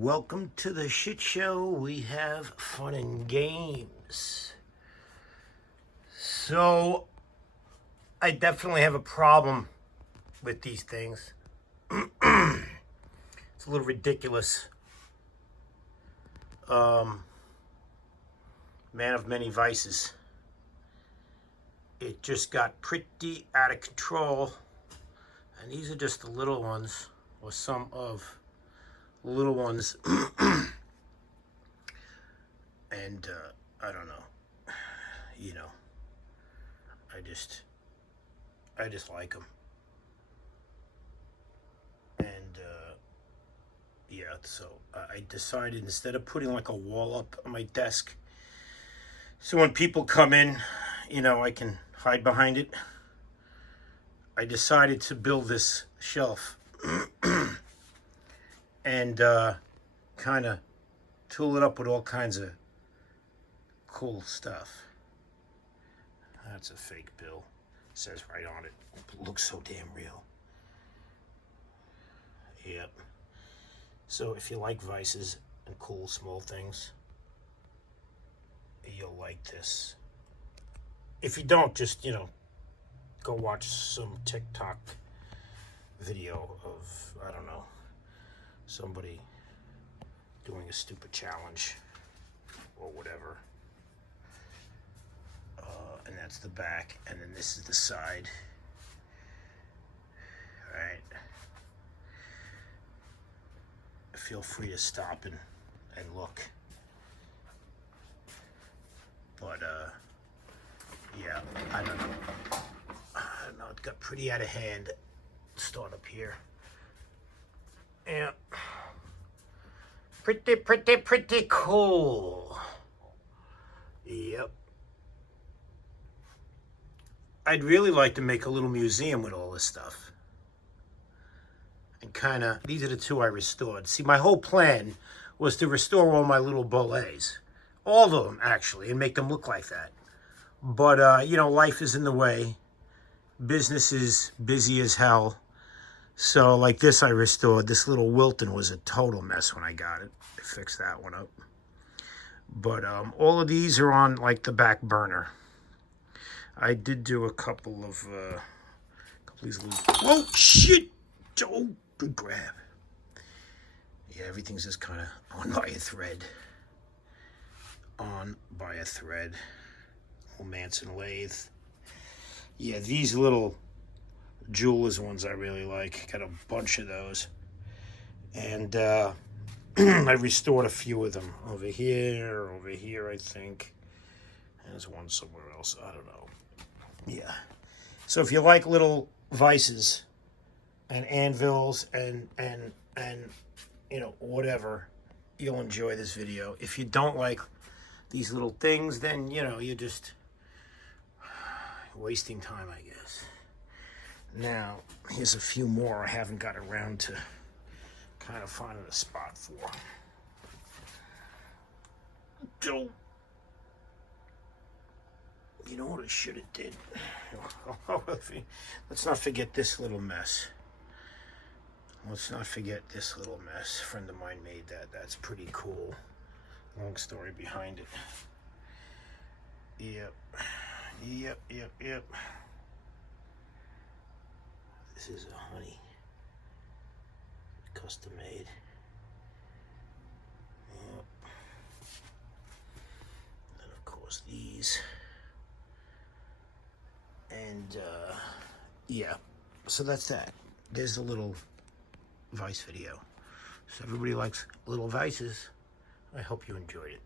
Welcome to the shit show. We have fun and games. So, I definitely have a problem with these things. It's a little ridiculous. Man of many vices. It just got pretty out of control. And these are just the little ones, or some of the little ones. And I don't know. You know, I just like them. And yeah, so I decided, instead of putting like a wall up on my desk, so when people come in, you know, I can hide behind it, I decided to build this shelf and kind of tool it up with all kinds of cool stuff. That's a fake bill. It says right on it. It looks so damn real. Yep. So if you like vices and cool small things, you'll like this. If you don't, just, you know, go watch some TikTok video of, I don't know, somebody doing a stupid challenge or whatever. And that's the back, and then this is the side. All right. Feel free to stop and look. But yeah, I don't know. It got pretty out of hand. Start up here. Yeah. Pretty cool. Yep. I'd really like to make a little museum with all this stuff. And kind of, these are the two I restored. See, my whole plan was to restore all my little Boleys. All of them, actually, and make them look like that. But, you know, life is in the way. Business is busy as hell. So, like this I restored. This little Wilton was a total mess when I got it. I fixed that one up. But all of these are on, like, the back burner. I did do a couple of these little... Whoa, shit! Oh, good grab. Yeah, everything's just kind of on by a thread. On by a thread. Little Manson lathe. Yeah, these little jeweler's ones I really like. Got a bunch of those. And I restored a few of them. Over here, I think. And there's one somewhere else. I don't know. Yeah. So if you like little vices and anvils and you know, whatever, you'll enjoy this video. If you don't like these little things, then, you know, you're just wasting time, I guess. Now, here's a few more I haven't got around to kind of finding a spot for. So, you know what I should have did? Let's not forget this little mess. Let's not forget this little mess. A friend of mine made that. That's pretty cool. Long story behind it. Yep. This is a honey. Custom made. Yep. And of course these. And yeah, so that's that. There's a little vice video. So everybody likes little vices. I hope you enjoyed it.